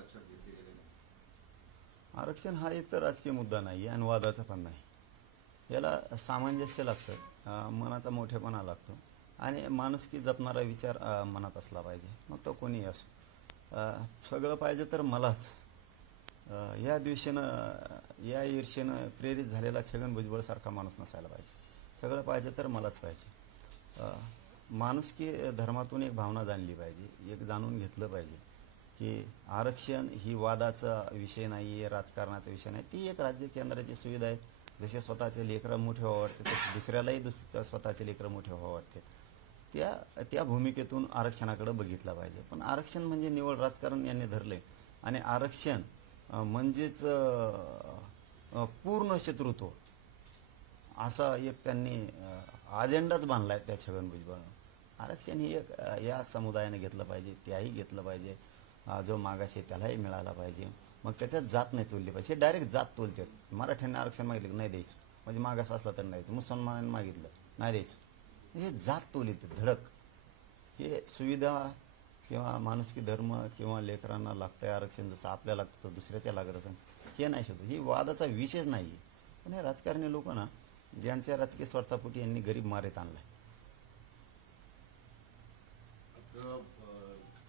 लक्षात घेतले गेले नाही? आरक्षण हा एक तर राजकीय मुद्दा नाही आणि वादाचा पण नाही. याला सामंजस्य लागतं, मनाचा मोठेपणा लागतो आणि माणुसकी जपणारा विचार मनात असला पाहिजे. मग तो कोणीही असो. सगळं पाहिजे तर मलाच, या द्वेषानं या ईर्षेनं प्रेरित झालेला छगन भुजबळसारखा माणूस नसायला पाहिजे. सगळं पाहिजे तर मलाच पाहिजे. माणुसकी धर्मातून एक भावना जाणली पाहिजे, एक जाणून घेतलं पाहिजे की आरक्षण ही वादाचा विषय नाही आहे, राजकारणाचा विषय नाही. ती एक राज्य केंद्राची सुविधा आहे. जसे स्वतःचे लेकरं मोठे व्हावं वाटते तसे दुसऱ्यालाही स्वतःचे लेकरं मोठे व्हावं वाटते. त्या भूमिकेतून आरक्षणाकडे बघितलं पाहिजे. पण आरक्षण म्हणजे निवड राजकारण यांनी धरले आणि आरक्षण म्हणजेच पूर्ण शत्रुत्व असा एक त्यांनी अजेंडाच बांधला आहे त्या छगन भुजबळनं. आरक्षण ही एक या समुदायाने घेतलं पाहिजे, त्याही घेतलं पाहिजे, जो मागास आहे त्यालाही मिळाला पाहिजे. मग त्याच्यात जात नाही तोलली पाहिजे. हे डायरेक्ट जात तोलतात. मराठ्यांना आरक्षण मागितलं नाही द्यायचं, म्हणजे मागास असला तर नाही द्यायचं. मुसलमानांनी मागितलं नाही द्यायचं. हे जात तोलीत धडक. हे सुविधा किंवा माणुसकी धर्म किंवा लेकरांना लागतंय आरक्षण जसं आपल्याला लागतं तर दुसऱ्याच्या लागत असं हे नाही शोधत. ही वादाचा विषयच नाही आहे. पण हे राजकारणी लोक ना, ज्यांच्या राजकीय स्वार्थापोटी यांनी गरीब मारेत आणलाय.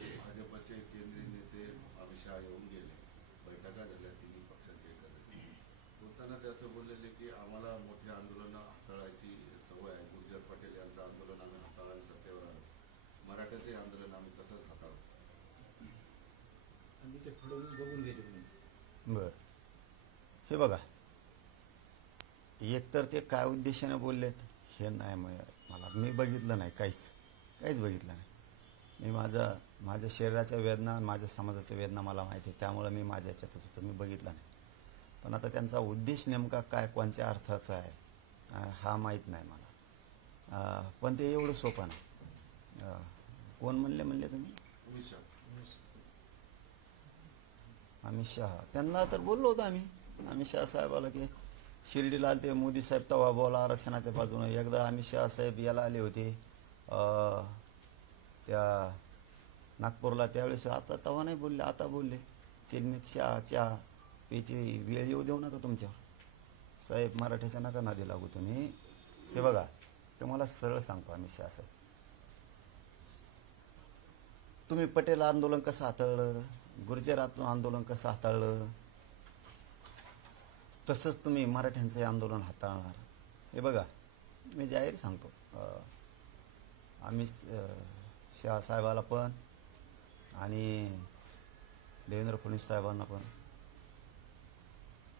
भाजपचे केंद्रीय नेते अमित शहा येऊन गेले, बैठका झाल्या तिन्ही पक्षांच्या एकत्र. बोलताना ते असं बोललेले की आम्हाला मोठी आंदोलनं हाताळायची सवय आहे. गुर्जर पटेल यांचं आंदोलन आम्ही हाताळायला सत्तेवर आलो, मराठ्याचे आंदोलन आम्ही तसंच हाताळू. आणि ते फडणवीस बघून घेते म्हणून. बर, हे बघा, एकतर ते काय उद्देशाने बोललेत हे नाही मला, मी बघितलं नाही, काहीच बघितलं नाही. मी माझ्या शरीराच्या वेदना, माझ्या समाजाच्या वेदना मला माहिती आहे, त्यामुळे मी माझ्या याच्यातच होतं, मी बघितलं नाही. पण आता त्यांचा उद्देश नेमका काय, कोणत्या अर्थाचा आहे हा माहीत नाही मला. पण ते एवढं सोपं नाही. कोण म्हणले तुम्ही? अमित शहा. त्यांना तर बोललो होतो आम्ही, अमित शहा साहेबाला, की शिर्डीला आले ते मोदी साहेब तेव्हा बोला आरक्षणाच्या बाजूने. एकदा अमित शहा साहेब याला आले होते त्या नागपूरला, त्यावेळेस आता तेव्हा नाही बोलले, आता बोलले. चिलमीत चहा प्यायची वेळ येऊ देऊ नका तुमच्यावर साहेब, मराठ्याच्या नका नादी लागू तुम्ही. हे बघा, तुम्हाला सरळ सांगतो अमित शहा साहेब, तुम्ही पटेल आंदोलन कसं हाताळलं, गुर्जर आंदोलन कसं हाताळलं, तसंच तुम्ही मराठ्यांचं आंदोलन हाताळणार. हे बघा, मी जाहीर सांगतो अमित शहा साहेबाला पण आणि देवेंद्र फडणवीस साहेबांना पण,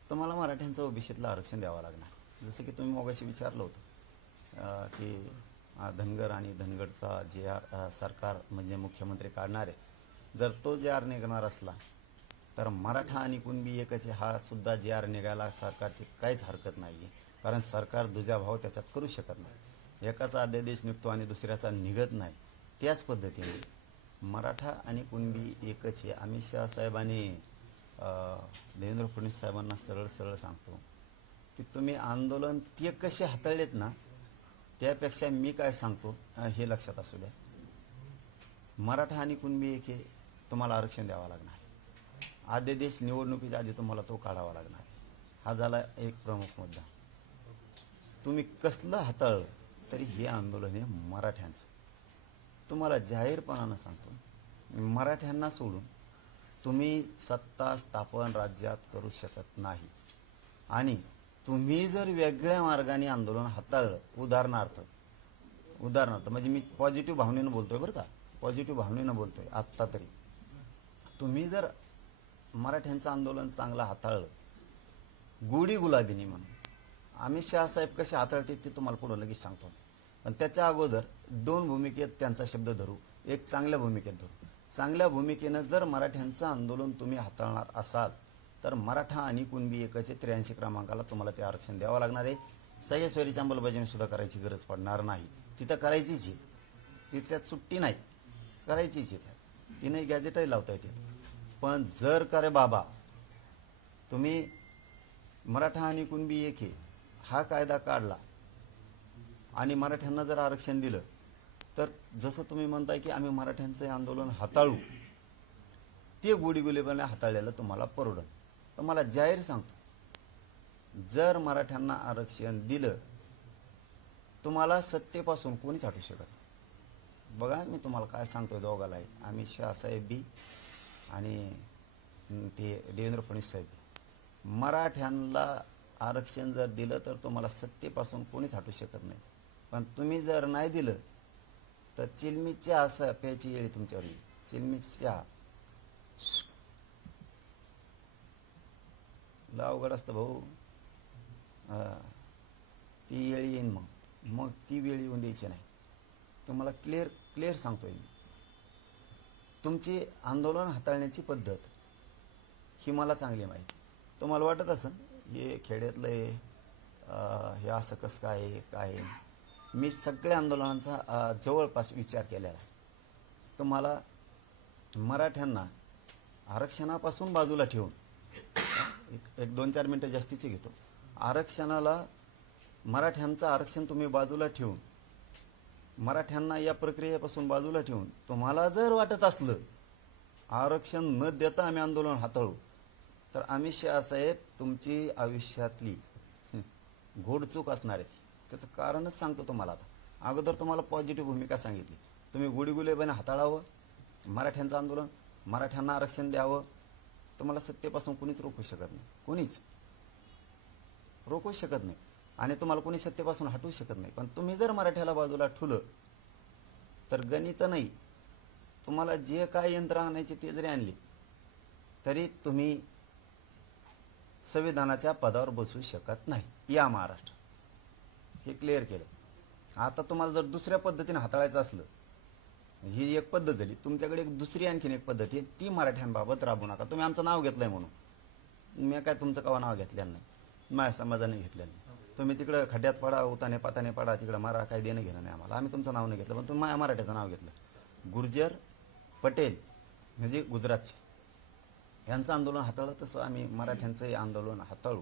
तुम्हाला मराठ्यांचं ओबीसीतलं आरक्षण द्यावं लागणार. जसं की तुम्ही मगाशी विचारलं होतं की धनगर आणि धनगडचा जे आर सरकार म्हणजे मुख्यमंत्री काढणार आहे, जर तो जे आर निघणार असला तर मराठा आणि कुणबी एकचे हा सुद्धा जे आर निघायला सरकारची काहीच हरकत नाही आहे. कारण सरकार दुजाभाव त्याच्यात करू शकत नाही. एकाचा अध्यादेश निघतो आणि दुसऱ्याचा निघत नाही. त्याच पद्धतीने मराठा आणि कुणबी एकच आहे. अमित शहा साहेबांनी देवेंद्र फडणवीस साहेबांना सरळ सांगतो की तुम्ही आंदोलन ते कसे हाताळलेत ना, त्यापेक्षा मी काय सांगतो हे लक्षात असू द्या. मराठा आणि कुणबी एक हे तुम्हाला आरक्षण द्यावं लागणार. अध्यादेश निवडणुकीच्या आधी तुम्हाला तो काढावा लागणार. हा झाला एक प्रमुख मुद्दा. तुम्ही कसलं हाताळलं तरी हे आंदोलन आहे मराठ्यांचं. तुम्हाला जाहीरपणानं सांगतो, मराठ्यांना सोडून तुम्ही सत्ता स्थापन राज्यात करू शकत नाही. आणि तुम्ही जर वेगळ्या मार्गाने आंदोलन हाताळलं, उदाहरणार्थ म्हणजे मी पॉझिटिव्ह भावनेनं बोलतोय बरं का, पॉझिटिव्ह भावनेनं बोलतोय आत्ता तरी, तुम्ही जर मराठ्यांचं आंदोलन चांगलं हाताळलं गोडी गुलाबीनी म्हणून, अमित शहा साहेब कसे हाताळते ते तुम्हाला पुढं लगेच सांगतो. पण त्याच्या अगोदर दोन भूमिकेत त्यांचा शब्द धरू, एक चांगल्या भूमिकेत धरू. चांगल्या भूमिकेनं जर मराठ्यांचं आंदोलन तुम्ही हाताळणार असाल तर मराठा आणि कुणबी एकचे 83 क्रमांकाला तुम्हाला ते आरक्षण द्यावं लागणार आहे. सगळ्या सोयरीची अंमलबजावणी सुद्धा करायची गरज पडणार नाही. तिथं करायचीच आहे, तिथल्यात सुट्टी नाही, करायचीच आहे. तिने गॅजेटही लावता येते. पण जर का रे बाबा तुम्ही मराठा आणि कुणबी एक हा कायदा काढला आणि मराठ्यांना जर आरक्षण दिलं तर जसं तुम्ही म्हणताय की आम्ही मराठ्यांचं आंदोलन हाताळू, ते गोडीगुलेपणे हाताळलेलं तुम्हाला परवडन. तर मला जाहीर सांगतो, जर मराठ्यांना आरक्षण दिलं तुम्हाला सत्तेपासून कोणीच हटू शकत नाही. बघा मी तुम्हाला काय सांगतोय दोघालाही, अमित शहा साहेब बी आणि ते देवेंद्र फडणवीस साहेब बी, मराठ्यांना आरक्षण जर दिलं तर तुम्हाला सत्तेपासून कोणीच हटू शकत नाही. पण तुम्ही जर नाही दिलं तर चिलमीत चहा असं प्यायची येळी तुमच्यावर येईल. चिलमीत चहा लय अवघड असतं भाऊ. ती येळी येईन मग ती वेळ येऊन द्यायची नाही. तुम्हाला क्लिअर सांगतोय मी. तुमची आंदोलन हाताळण्याची पद्धत ही मला चांगली माहिती. तुम्हाला वाटत असेल हे खेड्यातलं हे असं कसं काय मी सगळ्या आंदोलनांचा जवळपास विचार केलेला आहे. तुम्हाला मराठ्यांना आरक्षणापासून बाजूला ठेवून एक 2-4 मिनटं जास्तीचे घेतो. मराठ्यांचं आरक्षण तुम्ही बाजूला ठेवून मराठ्यांना या प्रक्रियेपासून बाजूला ठेवून तुम्हाला जर वाटत असलं आरक्षण न देता आम्ही आंदोलन हाताळू, तर अमित शहा साहेब तुमची आयुष्यातली घोडचूक असणार आहे. त्याचं कारणच सांगतो तुम्हाला. आता अगोदर तुम्हाला पॉझिटिव्ह भूमिका सांगितली. तुम्ही गुडीगुलेपणे हाताळावं मराठ्यांचं आंदोलन, मराठ्यांना आरक्षण द्यावं. तुम्हाला सत्तेपासून कोणीच रोखू शकत नाही. कोणीच रोखू शकत नाही आणि तुम्हाला कोणी सत्तेपासून हटवू शकत नाही. पण तुम्ही जर मराठ्याला बाजूला ठेवलं तर गणित नाही, तुम्हाला जे काय यंत्र आणायचे ते जरी आणले तरी तुम्ही संविधानाच्या पदावर बसू शकत नाही या महाराष्ट्र. हे क्लिअर केलं. आता तुम्हाला जर दुसऱ्या पद्धतीने हाताळायचं असलं, ही एक पद्धत झाली. तुमच्याकडे एक दुसरी आणखीन एक पद्धत आहे, ती मराठ्यांबाबत राबवू नका. तुम्ही आमचं नाव घेतलंय म्हणून, मी काय तुमचं कवा नाव घेतलेलं नाही, माझ्या समाजाने घेतलेलं नाही. तुम्ही तिकडं खड्ड्यात पडा, उताने पाताने पडा, तिकडं मारा, काही देणं घेणं नाही आम्हाला. आम्ही तुमचं नाव नाही घेतलं, पण तुम्ही माझ्या मराठ्याचं नाव घेतलं. गुर्जर पटेल म्हणजे गुजरातचे, यांचं आंदोलन हाताळलं तसं आम्ही मराठ्यांचं आंदोलन हाताळू.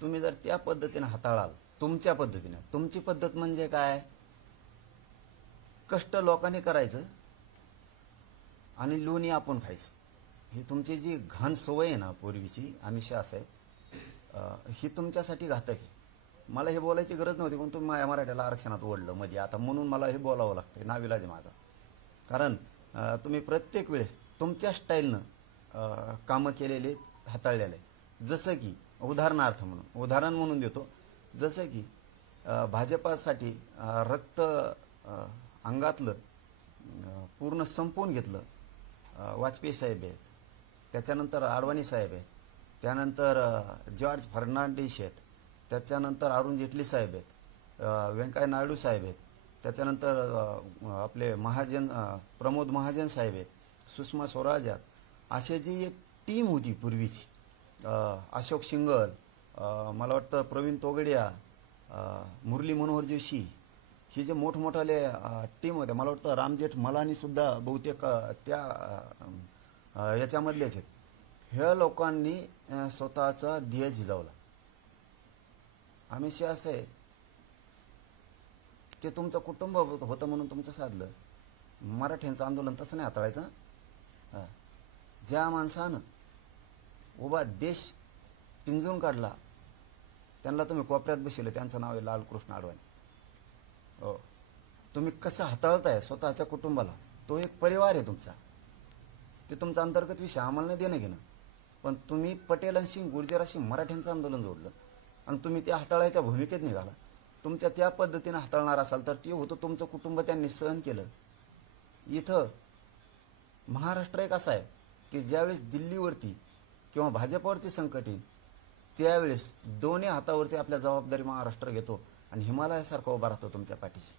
तुम्ही जर त्या पद्धतीने हाताळाल तुमच्या पद्धतीने, तुमची पद्धत म्हणजे काय, कष्ट लोकांनी करायचं आणि लोणी आपण खायचं. ही तुमची जी घाण सवय आहे ना पूर्वीची अमित शहा साहेब, ही तुमच्यासाठी घातक आहे. मला हे बोलायची गरज नव्हती, पण तुम्ही माझ्या मराठ्याला आरक्षणात ओढलं मध्ये आता, म्हणून मला हे बोलावं लागतं. नाविलाज माझा. कारण तुम्ही प्रत्येक वेळेस तुमच्या स्टाईलनं कामं केलेले हाताळलेले. जसं की उदाहरण म्हणून देतो, जसं की भाजपासाठी रक्त अंगातलं पूर्ण संपवून घेतलं वाजपेयी साहेब आहेत, त्याच्यानंतर आडवाणी साहेब आहेत, त्यानंतर जॉर्ज फर्नांडिस आहेत, त्याच्यानंतर अरुण जेटली साहेब आहेत, व्यंकय्या नायडू साहेब आहेत, त्याच्यानंतर आपले प्रमोद महाजन साहेब आहेत, सुषमा स्वराज आहेत. असे जी एक टीम होती पूर्वीची, अशोक सिंगल, मला वाटतं प्रवीण तोगडिया, मुरली मनोहर जोशी, ही जे मोठमोठाले टीम होत्या. मला वाटतं रामजेठ मलानी सुद्धा बहुतेक त्या याच्यामधलेच आहेत. ह्या लोकांनी स्वतःचा ध्येय झिजवला. अमित शहा असं आहे ते तुमचं कुटुंब होतं म्हणून तुमचं साधलं. मराठ्यांचं आंदोलन तसं नाही हाताळायचं. ज्या माणसानं उभा देश पिंजून काढला त्यांना तुम्ही कोपऱ्यात बसले, त्यांचं नाव आहे लालकृष्ण अडवाणी. हो, तुम्ही कसं हाताळताय स्वतःच्या कुटुंबाला, तो एक परिवार आहे तुमचा. ते तुमचा अंतर्गत विषय, आम्हाला नाही देणं घेणं. पण तुम्ही पटेलांशी गुर्जराशी मराठ्यांचं आंदोलन जोडलं आणि तुम्ही त्या हाताळायच्या भूमिकेत निघाला. तुमच्या त्या पद्धतीने हाताळणार असाल तर ते होतं तुमचं कुटुंब त्यांनी सहन केलं. इथं महाराष्ट्र एक असा आहे की ज्यावेळेस दिल्लीवरती किंवा भाजपवरती संकट येईल त्यावेळेस दोन्ही हातावरती आपल्या जबाबदारी महाराष्ट्र घेतो आणि हिमालयासारखा उभा राहतो तुमच्या पाठीशी.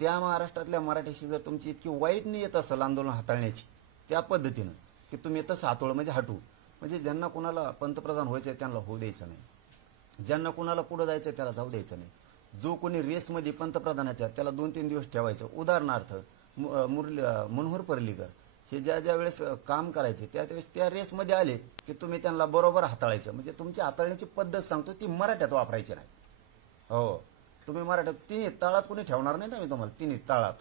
त्या महाराष्ट्रातल्या मराठीशी जर तुमची इतकी वाईट नियत असेल आंदोलन हाताळण्याची त्या पद्धतीनं की तुम्ही तसं हातोळ म्हणजे हटू, म्हणजे ज्यांना कुणाला पंतप्रधान व्हायचं आहे त्यांना होऊ द्यायचं नाही, ज्यांना कुणाला पुढं जायचं त्याला जाऊ द्यायचं नाही. जो कोणी रेसमध्ये पंतप्रधानाच्या त्याला 2-3 दिवस ठेवायचं. उदाहरणार्थ मनोहर पर्रीकर हे ज्या वेळेस काम करायचे त्यावेळेस त्या रेसमध्ये आले की तुम्ही त्यांना बरोबर हाताळायचं. म्हणजे तुमची हाताळण्याची पद्धत सांगतो ती मराठ्यात वापरायची नाही. हो, तुम्ही मराठ्यात तिन्ही ताळात कोणी ठेवणार नाही. आम्ही तुम्हाला तिन्ही ताळात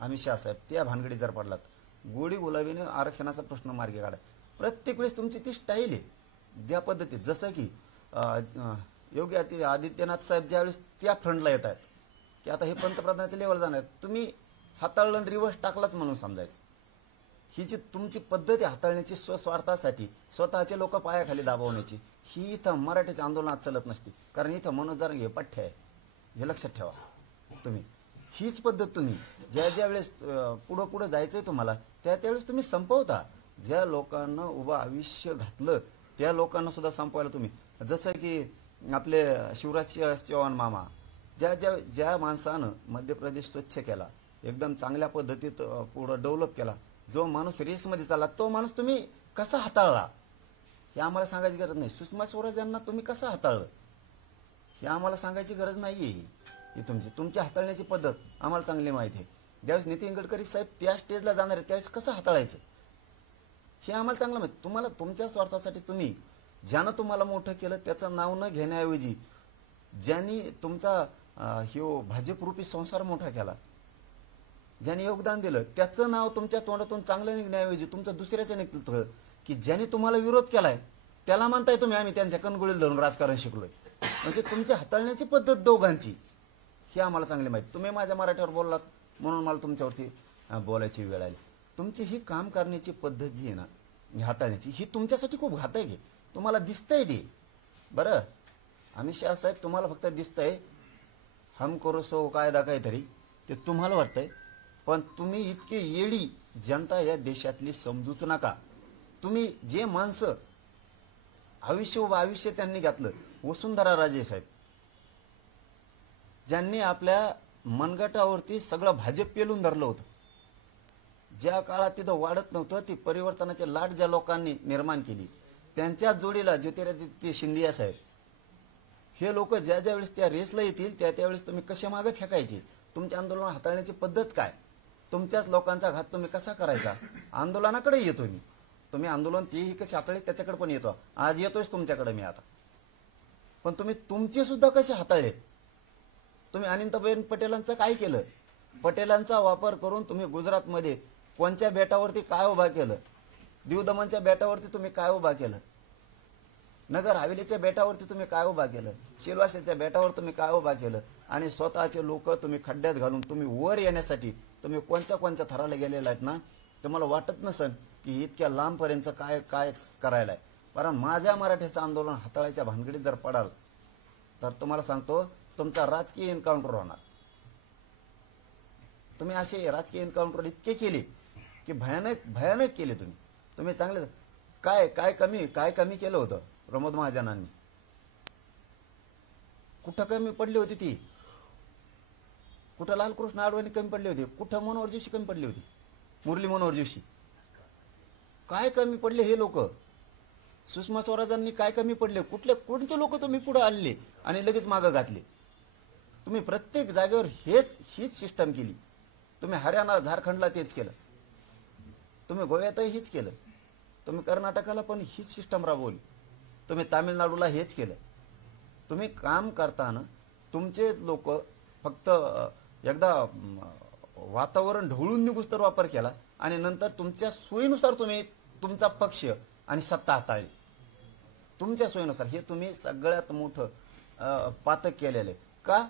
अमित शहा साहेब त्या भानगडी जर पडलात गोडी गुलाबीने आरक्षणाचा प्रश्न मार्गी काढा. प्रत्येक वेळेस तुमची ती स्टाईल आहे. ज्या पद्धतीत जसं की योगी आदित्यनाथ साहेब ज्यावेळेस त्या फ्रंटला येत आहेत की आता हे पंतप्रधानाच्या लेवल जाणार, तुम्ही हाताळलं रिव्हर्स टाकलाच म्हणून समजायचं. ही जी तुमची पद्धत आहे हाताळण्याची स्वस्वार्थासाठी, स्वतःचे लोक पायाखाली दाबवण्याची, ही इथं मराठीच्या आंदोलनात चालत नसते. कारण इथं मनोज जरांगे हे पठ्य आहे, हे लक्षात ठेवा तुम्ही. हीच पद्धत तुम्ही ज्या वेळेस पुढं पुढं जायचंय तुम्हाला त्यावेळेस तुम्ही संपवता. ज्या लोकांना उभं आयुष्य घातलं त्या लोकांना सुद्धा संपवायला तुम्ही, जसं की आपले शिवराज चौहान मामा, ज्या माणसानं मध्य प्रदेश स्वच्छ केला, एकदम चांगल्या पद्धतीत पुढं डेव्हलप केला, जो माणूस रेसमध्ये चालला तो माणूस तुम्ही कसा हाताळला हे आम्हाला सांगायची गरज नाही. सुषमा स्वराज यांना तुम्ही कसं हाताळलं हे आम्हाला सांगायची गरज नाहीये. ही तुमची हाताळण्याची पद्धत आम्हाला चांगली माहिती आहे. ज्यावेळेस नितीन गडकरी साहेब त्या स्टेजला जाणार आहे त्यावेळेस कसं हाताळायचं हे आम्हाला चांगलं माहिती. तुम्हाला तुमच्या स्वार्थासाठी तुम्ही ज्यानं तुम्हाला मोठं केलं त्याचं नाव न घेण्याऐवजी ज्यांनी तुमचा भाजप रूपी संसार मोठा केला, ज्यांनी योगदान दिलं त्याचं नाव तुमच्या तोंडातून चांगलं निघण्याऐवजी तुमचं दुसऱ्याचं निघतं की ज्यांनी तुम्हाला विरोध केलाय त्याला म्हणताय तुम्ही आम्ही त्यांच्या कणगुळीला धरून राजकारण शिकलोय. म्हणजे तुमची हाताळण्याची पद्धत दोघांची ही आम्हाला चांगली माहिती. तुम्ही माझ्या मराठीवर बोललात म्हणून मला तुमच्यावरती बोलायची वेळ आली. तुमची ही काम करण्याची पद्धत जी आहे ना हाताळण्याची, ही तुमच्यासाठी खूप घातक आहे. तुम्हाला दिसतंय ते बरं, अमित शहा साहेब तुम्हाला फक्त दिसतंय हम करो सो कायदा काहीतरी ते तुम्हाला वाटतंय, पण तुम्ही इतके येडी जनता या देशातली समजूच नका. तुम्ही जे माणसं आयुष्य त्यांनी घातलं, वसुंधरा राजे साहेब ज्यांनी आपल्या मनगटावरती सगळं भाजप पेलून धरलं होतं, ज्या काळात तिथं वाढत नव्हतं ती परिवर्तनाची लाट ज्या लोकांनी निर्माण केली, त्यांच्या जोडीला ज्योतिरादित्य शिंदे साहेब, हे लोक ज्या वेळेस त्या रेसला येतील त्यावेळेस तुम्ही कशा मागे फेकायचे, तुमच्या आंदोलन हाताळण्याची पद्धत काय, तुमच्याच लोकांचा घात तुम्ही कसा करायचा, आंदोलनाकडे येतो मी. तुम्ही आंदोलन तेही कशी हाताळले त्याच्याकडे पण येतो. आज येतोयच तुमच्याकडे मी आता. पण तुम्ही तुमचे सुद्धा कसे हाताळले. तुम्ही अनंतबेन पटेलांचं काय केलं, पटेलांचा वापर करून तुम्ही गुजरातमध्ये कोणत्या बेटावरती काय उभा केलं, दीव दमनच्या बेटावरती तुम्ही काय उभा केलं, नगर हवेलीच्या बेटावरती तुम्ही काय उभा केलं, सिलवाशाच्या बेटावर तुम्ही काय उभा केलं, आणि स्वतःचे लोक तुम्ही खड्ड्यात घालून तुम्ही वर येण्यासाठी तुम्ही कोणत्या थराला गेलेला आहेत ना, तर मला वाटत नसेल की इतक्या लांबपर्यंत काय करायला आहे. कारण माझ्या मराठीचं आंदोलन हाताळायच्या भानगडीत जर पडाल तर तुम्हाला सांगतो तुमचा राजकीय एन्काउंटर होणार. तुम्ही असे राजकीय एन्काउंटर इतके केले की भयानक केले. तुम्ही चांगले काय कमी केलं होतं प्रमोद महाजनांनी, कुठं कमी पडली होती ती, कुठं लालकृष्ण अडवाणी कमी पडली होती, कुठं मनोहर जोशी कमी पडली होती, मुरली मनोहर जोशी काय कमी पडले हे लोक, सुषमा स्वराजांनी काय कमी पडले, कोणते लोक तुम्ही पुढे आणले आणि लगेच मागं घातले. तुम्ही प्रत्येक जागेवर हीच सिस्टम केली. तुम्ही हरियाणा झारखंडला तेच केलं, तुम्ही गोव्यातही हेच केलं, तुम्ही कर्नाटकाला पण हीच सिस्टम राबवली, तुम्ही तामिळनाडूला हेच केलं. तुम्ही काम करताना तुमचे लोक फक्त एकदा वातावरण ढवळून निघूस तर वापर केला आणि नंतर तुमच्या सोयीनुसार तुम्ही तुमचा पक्ष आणि सत्ता हाताळली. तुमच्या सोयीनुसार हे तुम्ही सगळ्यात मोठं पातक केलेलं आहे. का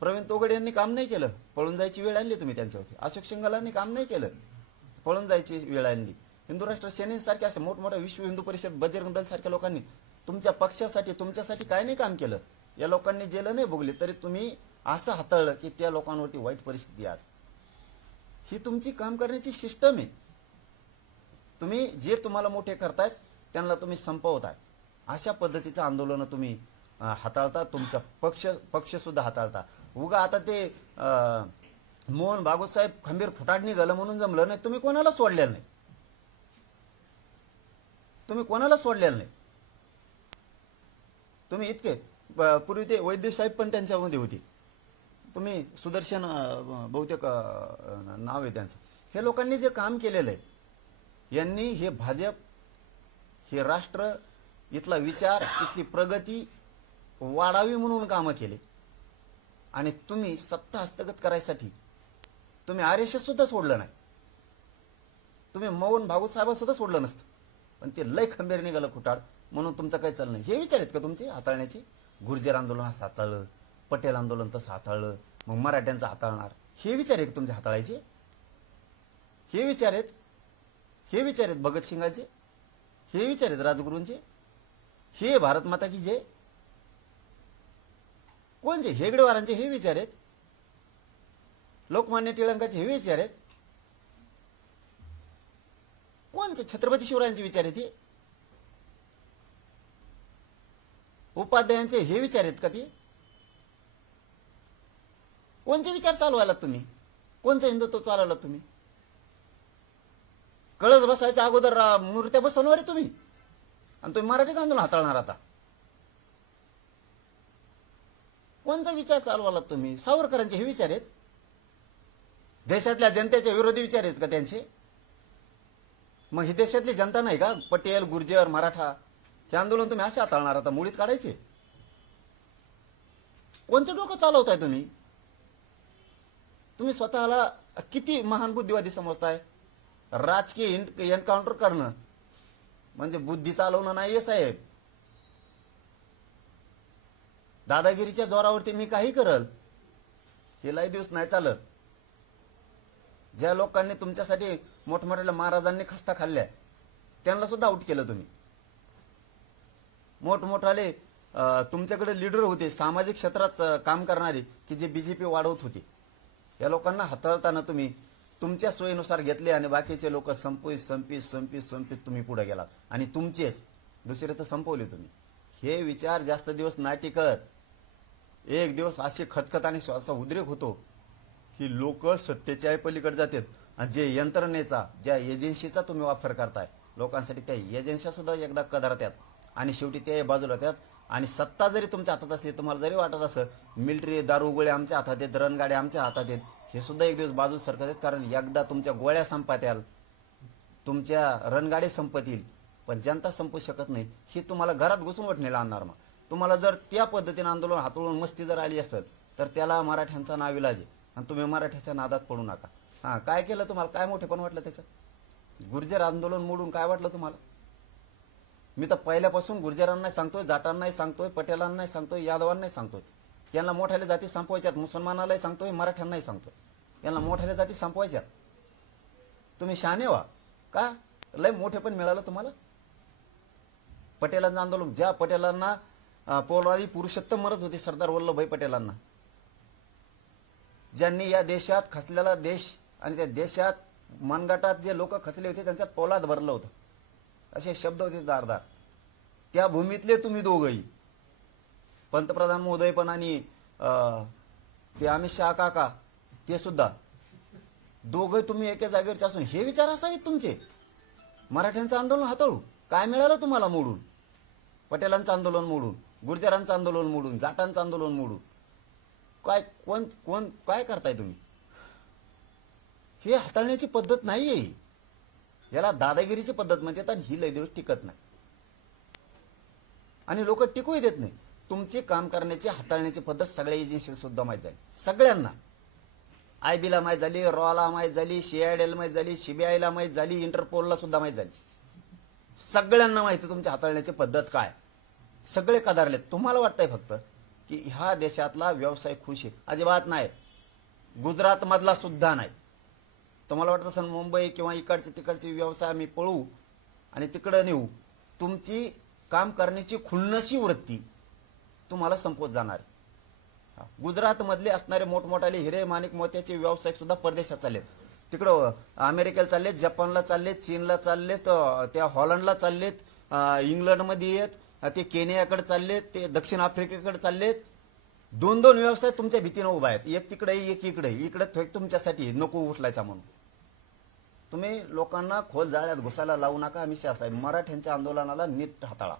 प्रवीण तोगडे यांनी काम नाही केलं, पळून जायची वेळ आणली तुम्ही त्यांच्यावरती. अशोक शिंगालांनी काम नाही केलं, पळून जायची वेळ आणली. हिंदू राष्ट्र सेनेसारखे असे मोठमोठ्या विश्व हिंदू परिषद, बजरंग दल सारख्या लोकांनी तुमच्या पक्षासाठी तुमच्यासाठी काय नाही काम केलं. या लोकांनी जेलं नाही भोगली तरी तुम्ही असं हाताळलं की त्या लोकांवरती वाईट परिस्थिती. आज ही तुमची काम करण्याची सिस्टम आहे. तुम्ही जे तुम्हाला मोठे करतायत त्यांना तुम्ही संपवताय. अशा पद्धतीचं आंदोलन तुम्ही हाताळता, तुमचा पक्ष सुद्धा हाताळता. उगा आता ते मोहन भागवत साहेब खंबीर फुटाट निघालं म्हणून जमलं नाही. तुम्ही कोणाला सोडलेलं नाही, तुम्ही इतके पूर्वी ते वैद्य साहेब पण त्यांच्यामध्ये होते. तुम्ही सुदर्शन बहुतेक नाव आहे त्यांचं. हे लोकांनी जे काम केलेलं आहे, यांनी हे भाजप, हे राष्ट्र, इथला विचार, इथली प्रगती वाढावी म्हणून कामं केले. आणि तुम्ही सत्ता हस्तगत करायसाठी तुम्ही RSS सुद्धा सोडलं नाही. तुम्ही मोहन भागवत साहेब सुद्धा सोडलं नसतं. पण ते लय खंबीर निघालं खुटाड म्हणून तुमचं काही चाललं नाही. हे विचार आहेत का तुमचे हाताळण्याचे? गुर्जर आंदोलन असं हाताळलं, पटेल आंदोलन तसं हाताळलं, मग मराठ्यांचं हाताळणार, हे विचार आहेत तुमचे हाताळायचे? हे विचार आहेत? हे विचार आहेत भगतसिंगाचे? हे विचार आहेत राजगुरूंचे? हे भारत माता की जय कोणचे? हेगडेवारांचे हे विचार आहेत? लोकमान्य टिळकांचे हे विचार आहेत? कोणते छत्रपती शिवरायांचे विचार आहेत हे? उपाध्यायांचे हे विचार आहेत का ते? कोणते विचार चालवायला तुम्ही? कोणचं हिंदुत्व चालवलं तुम्ही? कळस बसायच्या अगोदर मूर्त्या बसवणार आहे तुम्ही, आणि तुम्ही मराठीत आंदोलन हाताळणार आता. कोणचा विचार चालवाला तुम्ही? सावरकरांचे हे विचार आहेत? देशातल्या जनतेचे विरोधी विचार आहेत का त्यांचे? मग ही देशातली जनता नाही का? पटेल, गुर्जर, मराठा हे आंदोलन तुम्ही असे हाताळणार आता, मुळीत काढायचे? कोणचं डोकं चालवताय तुम्ही? तुम्ही स्वतःला किती महान बुद्धिवादी समजताय? राजकीय एन्काउंटर करणं म्हणजे बुद्धी चालवणं नाहीये साहेब. दादागिरीच्या जोरावरती मी काही करल हे लय दिवस नाही चालत. ज्या लोकांनी तुमच्यासाठी मोठमोठ्या महाराजांनी खस्ता खाल्ल्या त्यांना सुद्धा आउट केलं तुम्ही. मोठमोठाले तुमच्याकडे लीडर होते सामाजिक क्षेत्रात काम करणारे की जे बीजेपी वाढवत होते, या लोकांना हाताळताना तुम्ही तुमच्या सोयीनुसार घेतले आणि बाकीचे लोक संपीत तुम्ही पुढे गेलात आणि तुमचेच दुसरे तर संपवले तुम्ही. हे विचार जास्त दिवस नाही टिकत. एक दिवस असे खतखत आणि श्वासा उद्रेक होतो की लोक सत्तेच्या पलीकडे जातात आणि जे यंत्रणेचा, ज्या एजन्सीचा तुम्ही वापर करताय लोकांसाठी, त्या एजन्सी सुद्धा एकदा कदरतात आणि शेवटी त्या बाजूला येतात. आणि सत्ता जरी तुमच्या हातात असली, तुम्हाला जरी वाटत असं मिलिटरी दारूगोळे आमच्या हातात आहेत, रणगाड्या आमच्या हातात आहेत, हे सुद्धा एक दिवस बाजू सरकत आहेत. कारण एकदा तुमच्या गोळ्या संपत्याल, तुमच्या रणगाडे संपतील, पण जनता संपू शकत नाही. ही तुम्हाला घरात घुसून वठणीला आणणार. मग तुम्हाला जर त्या पद्धतीने आंदोलन हाताळून मस्ती जर आली असेल तर त्याला मराठ्यांचा नाविलाज आहे आणि तुम्ही मराठ्याच्या नादात पडू नका. हां, काय केलं तुम्हाला? काय मोठेपण वाटलं त्याचं? गुर्जर आंदोलन मोडून काय वाटलं तुम्हाला? मी तर पहिल्यापासून गुर्जरांनाही सांगतोय, जाटांनाही सांगतोय, पटेलांनाही सांगतोय, यादवांनाही सांगतोय, यांना मोठ्याल्या जाती संपवायच्यात. मुसलमानालाही सांगतोय, मराठ्यांनाही सांगतोय, यांना मोठ्याल्या जाती संपवायच्यात. तुम्ही शहाणे व्हा. का लय मोठेपण मिळालं तुम्हाला? पटेलांचं आंदोलन, ज्या पटेलांना पोलवादी पुरुषोत्तम म्हणत होते, सरदार वल्लभभाई पटेलांना, ज्यांनी या देशात खचलेला देश आणि त्या देशात मनगटात जे लोक खचले होते त्यांच्यात पोलाद भरलं होतं, असे शब्द होते दारदार. त्या भूमीतले तुम्ही दोघंही, पंतप्रधान महोदय पण आणि ते अमित शहा काका ते सुद्धा, दोघं तुम्ही एका जागेवरचे असून हे विचार असावेत तुमचे. मराठ्यांचं आंदोलन हाताळू काय मिळालं तुम्हाला मोडून? पटेलांचं आंदोलन मोडून, गुर्जरांचं आंदोलन मोडून, जाटांचं आंदोलन मोडून काय कोण काय करताय तुम्ही? हे हाताळण्याची पद्धत नाहीये. याला दादागिरीची पद्धत म्हणतात आणि ही लय दिवस टिकत नाही आणि लोक टिकूही देत नाही. तुमची काम करण्याची, हाताळण्याची पद्धत सगळ्या एजन्सी सुद्धा माहीत झाली सगळ्यांना. आयबीला माहीत झाली, रॉला माहीत झाली, सीआयडीला माहीत झाली, सीबीआयला माहीत झाली, इंटरपोलला सुद्धा माहीत झाली. सगळ्यांना माहिती तुमची हाताळण्याची पद्धत काय. सगळे कदारलेत. तुम्हाला वाटतंय फक्त की ह्या देशातला व्यवसाय खुश आहे. अजिबात नाही. गुजरात मधला सुद्धा नाही. तुम्हाला वाटतं सर मुंबई किंवा इकडचे तिकडचे व्यवसाय आम्ही पळू आणि तिकडे नेऊ. तुमची काम करण्याची खुन्नसी वृत्ती तुम्हाला संपवत जाणार. गुजरात मधले असणारे मोठमोठाले हिरे माणिक मोत्याचे व्यावसायिक सुद्धा परदेशात चाललेत. तिकडं अमेरिकेला चाललेत, जपानला चाललेत, चीनला चाललेत, त्या हॉलंडला चाललेत, इंग्लंडमध्ये येत, ते केनियाकडे चाललेत, ते दक्षिण आफ्रिकेकडे चाललेत. दोन दोन व्यवसाय तुमच्या भीतीनं उभा आहेत. एक तिकडे एक इकडे. इकडे तुमच्यासाठी नको उठलायचा म्हणून. तुम्ही लोकांना खोल जाळ्यात घुसायला लावू नका. अमित साहेब, मराठ्यांच्या आंदोलनाला नीट हाताळा.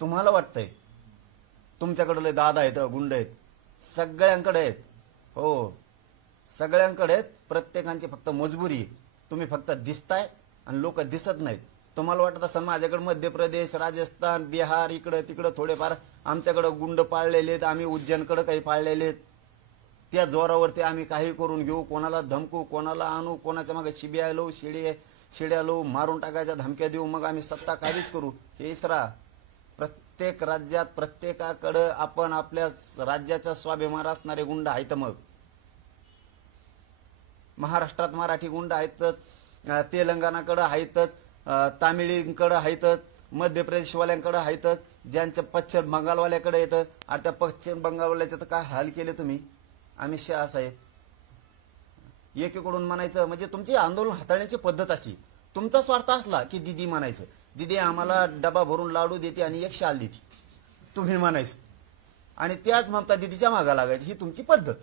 तुम्हाला वाटतंय तुमच्याकडे लय दादा आहेत, गुंड आहेत, सगळ्यांकडे आहेत. हो, सगळ्यांकडे आहेत. प्रत्येकांची फक्त मजबुरी आहे. तुम्ही फक्त दिसताय आणि लोक दिसत नाहीत. तुम्हाला वाटत असं माझ्याकडे मध्य प्रदेश, राजस्थान, बिहार, इकडं तिकडं थोडेफार आमच्याकडे गुंड पाळलेले आहेत, आम्ही उज्जैनकडे काही पाळलेले आहेत. त्या जोरावरती आम्ही काही करून घेऊ, कोणाला धमकू, कोणाला आणू, कोणाच्या मागे सीबीआय लावू, शिड्यालो मारून टाकायच्या धमक्या देऊ मग आम्ही सत्ता काबीज करू हे इसरा. प्रत्येक राज्यात प्रत्येकाकडे आपण आपल्या राज्याचा स्वाभिमान असणारे गुंड आहेत. मग महाराष्ट्रात मराठी गुंड आहेतच, तेलंगणाकडे आहेतच, तामिळींकडे आहेतच, मध्य प्रदेशवाल्यांकडे आहेतच, ज्यांचं पश्चिम बंगालवाल्याकडे येतं. आणि त्या पश्चिम बंगालवाल्याचं तर काय हाल केले तुम्ही अमित शहा साहेब. एकीकडून म्हणायचं म्हणजे तुमची आंदोलन हाताळण्याची पद्धत अशी. तुमचा स्वार्थ असला की दिदी म्हणायचं, दिदी आम्हाला डबा भरून लाडू देते आणि एक शाल देते, तुम्ही म्हणायचं. आणि त्याच ममता दिदीच्या मागा लागायची. ही तुमची पद्धत.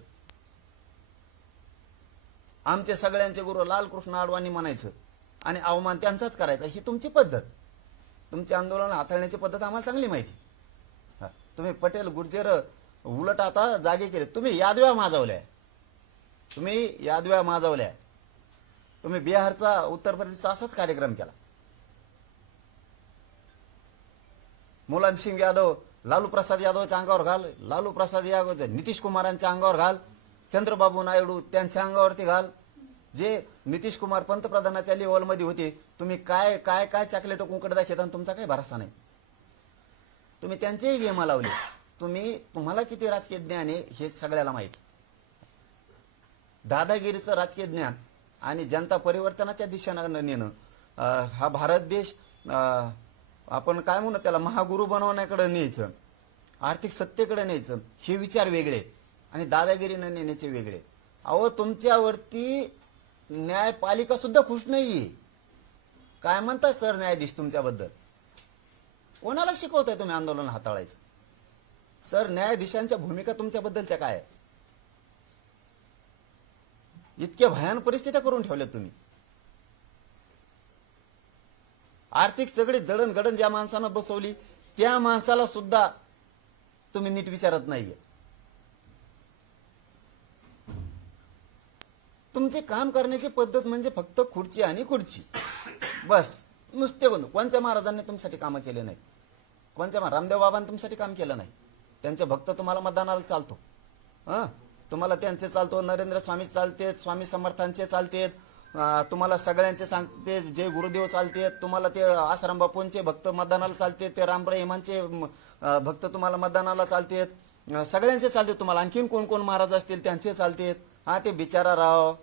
आमचे सगळ्यांचे गुरु लालकृष्ण अडवाणी म्हणायचं आणि अवमान त्यांचाच करायचा. ही तुमची पद्धत. तुमची आंदोलन हाताळण्याची पद्धत आम्हाला चांगली माहिती. तुम्ही पटेल गुर्जर उलट आता जागे केले. तुम्ही यादव्या माजवल्या, तुम्ही बिहारचा उत्तर प्रदेशचा असाच कार्यक्रम केला. मुलायम सिंग यादव लालू प्रसाद यादवच्या अंगावर घाल, लालू प्रसाद यादव नितीश कुमारांच्या अंगावर घाल, चंद्रबाबू नायडू त्यांच्या अंगावरती घाल. जे नितीश कुमार पंतप्रधानाच्या लेवलमध्ये होते, तुम्ही काय काय काय चॉकलेट कुंकड दाखवता आणि तुमचा काही भरोसा नाही. तुम्ही त्यांचेही गेम लावले. तुम्हाला किती राजकीय ज्ञान आहे हे सगळ्याला माहिती. दादागिरीचं राजकीय ज्ञान आणि जनता परिवर्तनाच्या दिशेनं नेणं, हा भारत देश आपण काय म्हणू त्याला महागुरु बनवण्याकडे न्यायचं, आर्थिक सत्तेकडे न्यायचं, हे विचार वेगळे आणि दादागिरीनं नेण्याचे वेगळे. अहो तुमच्यावरती न्यायपालिका सुद्धा खुश नाहीये. काय म्हणतात सर न्यायाधीश तुमच्याबद्दल? कोणाला शिकवताय तुम्ही आंदोलन हाताळायचं? सर न्यायाधीशांच्या भूमिका तुमच्याबद्दलच्या काय आहेत? इतक्या भयान परिस्थित्या करून ठेवल्या तुम्ही. आर्थिक सगळी जडणघडण ज्या माणसानं बसवली त्या माणसाला सुद्धा तुम्ही नीट विचारत नाहीये. तुमचे काम करण्याची पद्धत म्हणजे फक्त खुर्ची आणि खुर्ची बस. नुसते कोणत्या महाराजांनी तुमच्यासाठी कामं केले नाहीत. कोणत्या रामदेव बाबांनी तुमच्यासाठी काम केलं नाही. त्यांचे भक्त तुम्हाला मतदानाला चालतो. तुम्हाला त्यांचे चालतो. नरेंद्र स्वामी चालतेत, स्वामी समर्थांचे चालतेत, तुम्हाला सगळ्यांचे सांगते, जे गुरुदेव चालतेत, तुम्हाला ते आसाराम बापूंचे भक्त मतदानाला चालतेत, ते राम रहिमांचे भक्त तुम्हाला मतदानाला चालतेत, सगळ्यांचे चालते तुम्हाला. आणखीन कोण कोण महाराज असतील त्यांचे चालतेत. ते बिचारा राव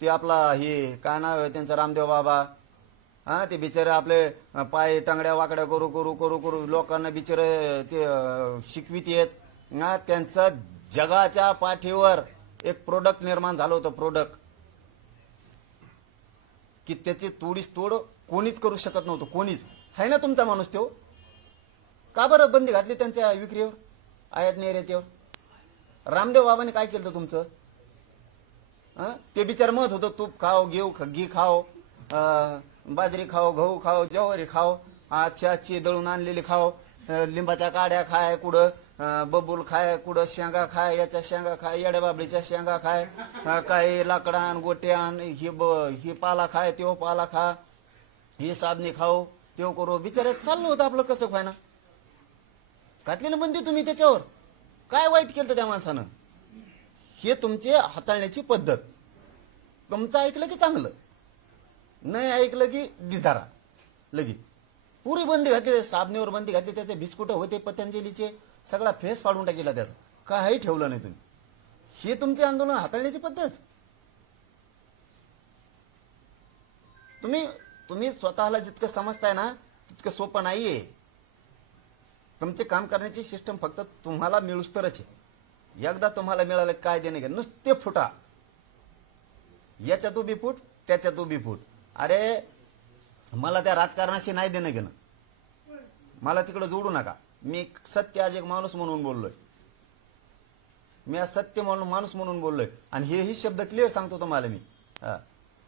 ते आपला हे काय नाव आहे त्यांचं रामदेव बाबा, ते बिचारे आपले पाय टांगड्या वाकड्या करू करू करू करू लोकांना बिचारे ते शिकवित येत. त्यांचं जगाच्या पाठीवर एक प्रोडक्ट निर्माण झालं होतं. प्रोडक्ट की त्याची तोडीस तोड कोणीच करू शकत नव्हतं. कोणीच. आहे ना तुमचा माणूस तो? का बरं बंदी घातली त्यांच्या विक्रीवर, आयात निर्यातीवर? रामदेव बाबांनी काय केलं तुमचं? ते बिचार मत होतं तूप खाओ, घी खाओ, बाजरी खाओ, गहू खाओ, ज्वारी खाओ, आजची दळून आणलेली खाओ, लिंबाच्या काड्या खाय कुठं, बबूल खाय कुठं, शेंगा खाय, याच्या शेंगा खाय, येड्या बाबळीच्या शेंगा खाय, काही लाकडान गोट्यान ही पाला खाय, तो पाला खा, ही साबणी खाओ, तो करू. बिचाऱ्यात चाललं होतं आपलं कसं व्हायना. घातली ना बंदी तुम्ही त्याच्यावर. काय वाईट केलं त्या माणसानं? हे तुमचे हाताळण्याची पद्धत. तुमचं ऐकलं की चांगलं, नाही ऐकलं की दिधारा लगेच. पुरी बंदी घातली. साबणीवर बंदी घातली. त्याचे बिस्कुट होते पतंजलीचे, सगळा फेस फाडून टाकला त्याचा. काही ठेवलं नाही तुम्ही. हे तुमचे आंदोलन हाताळण्याची पद्धत. तुम्ही स्वतःला जितकं समजताय ना तितकं सोपं नाहीये. तुमचे काम करण्याची सिस्टम फक्त तुम्हाला मिळूस तरच आहे. एकदा तुम्हाला मिळालं काय देणे घे नुसते फुटा, याच्यात उभी फूट, त्याच्यात उभी फूट. अरे मला त्या राजकारणाशी नाही देणं घेणं. मला तिकडे जोडू नका. मी सत्य आज एक माणूस म्हणून बोललोय. मी आज सत्य म्हणून माणूस म्हणून बोललोय. आणि हेही शब्द क्लिअर सांगतो तुम्हाला मी.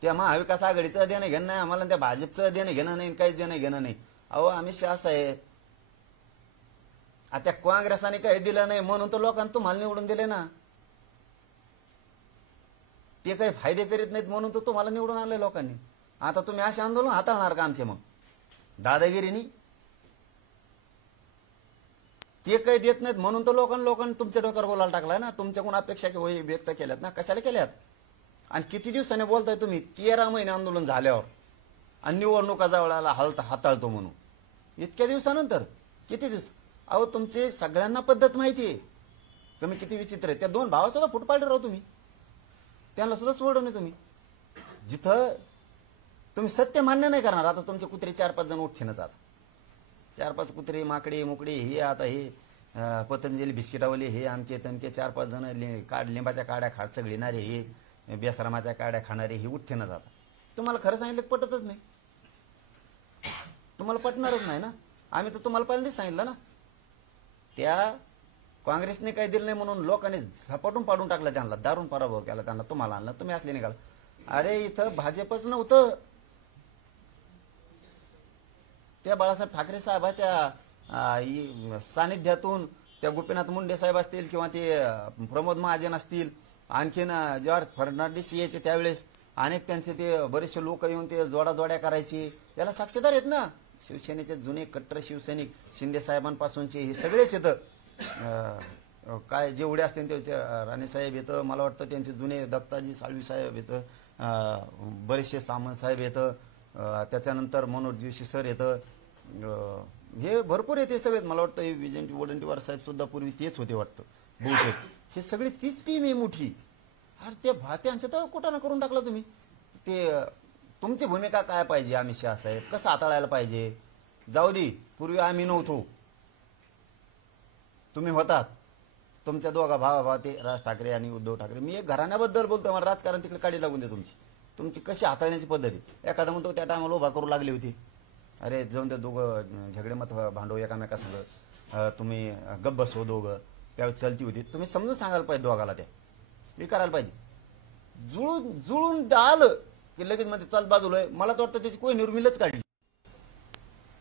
त्या महाविकास आघाडीचं देणं घेणं नाही आम्हाला, त्या भाजपचं देणं घेणं नाही, काहीच देणं घेणं नाही. अहो अमित शहा साहेब, आता काँग्रेसाने काही दिलं नाही म्हणून तर लोकांना तुम्हाला निवडून दिले ना. ते काही फायदे करीत नाहीत म्हणून तर तुम्हाला निवडून आणले लोकांनी. आता तुम्ही असे आंदोलन हाताळणार का आमचे? मग दादागिरीनी ते काही देत नाहीत म्हणून तर लोकांनी तुमच्या डोक्यावर बोलायला टाकलाय ना. तुमच्याकडून अपेक्षा व्यक्त केल्यात ना. कशाला केल्यात? आणि किती दिवसाने बोलताय तुम्ही? 13 महिने आंदोलन झाल्यावर आणि निवडणुका जवळाला हाताळतो म्हणून. इतक्या दिवसानंतर किती दिवस? अहो तुमचे सगळ्यांना पद्धत माहिती आहे. तुम्ही किती विचित्र आहे. त्या दोन भावात सुद्धा फूट पाडले राहू तुम्ही. त्यांना सुद्धा सोडलं नाही तुम्ही. जिथं तुम्ही सत्य मान्य नाही करणार. आता तुमचे कुत्रे 4-5 जण उठतीनच. आता 4-5 कुत्रे माकडे मुकडे हे आता हे पतंजली बिस्किटावले हे आमके तमके 4-5 जण लिंबाच्या काड्या चगळीणारे हे बेसरामाच्या काड्या खाणारे हे उठतीनच. आता तुम्हाला खरं सांगितलं पटतच नाही. तुम्हाला पटणारच नाही ना. आम्ही तर तुम्हाला पहिल्यांदाच सांगितलं ना. त्या काँग्रेसने काही दिलं नाही म्हणून लोकांनी झपाटून पाडून टाकलं त्यांना. दारून पराभव केला त्यांना. तुम्हाला आणलं. तुम्ही असले निघाल. अरे इथं भाजपच नव्हतं. त्या बाळासाहेब ठाकरे साहेबाच्या सानिध्यातून त्या गोपीनाथ मुंडे साहेब असतील किंवा ते प्रमोद महाजन असतील आणखीन जॉर्ज फर्नांडिस यायचे त्यावेळेस अनेक त्यांचे ते बरेचसे लोक येऊन ते जोड्या करायचे. याला साक्षीदार आहेत ना. शिवसेनेचे जुने कट्टर शिवसैनिक शिंदे साहेबांपासूनचे हे सगळेच येतं. काय जेवढे असतील ते राणेसाहेब येतं. मला वाटतं त्यांचे जुने दत्ताजी साळवी साहेब येतं. बरेचसे सामंत साहेब येतं. त्याच्यानंतर मनोज जोशी सर येतं. हे भरपूर येते सगळे. मला वाटतं हे विजय वडंटीवार साहेब सुद्धा पूर्वी तेच होते वाटतं बहुतेक. हे सगळी तीच टीम आहे मोठी. अरे ते त्यांचं तर कुठं ना करून टाकलं तुम्ही. ते तुमची भूमिका काय पाहिजे अमित शहा साहेब? कसं हाताळायला पाहिजे? जाऊ दे पूर्वी आम्ही नव्हतो तुम्ही होतात. तुमच्या दोघा भावा ते राज ठाकरे आणि उद्धव ठाकरे. मी एक घराण्याबद्दल बोलतो. मला राजकारण तिकडे काढी लागून दे. तुमची कशी हाताळण्याची पद्धत आहे. एखादा म्हणतो त्या टायमाला उभा करू लागली होती. अरे जाऊन ते दोघं झगडे मत भांडव एकामेकासंग. तुम्ही गब्बस हो दोघं. त्यावेळेस चलती होती. तुम्ही समजून सांगायला पाहिजे दोघाला. त्या हे करायला पाहिजे. जुळून आलं की लगेच मध्ये चल बाजूला. मला तर वाटतं त्याची कोई निर्मिलच काढली.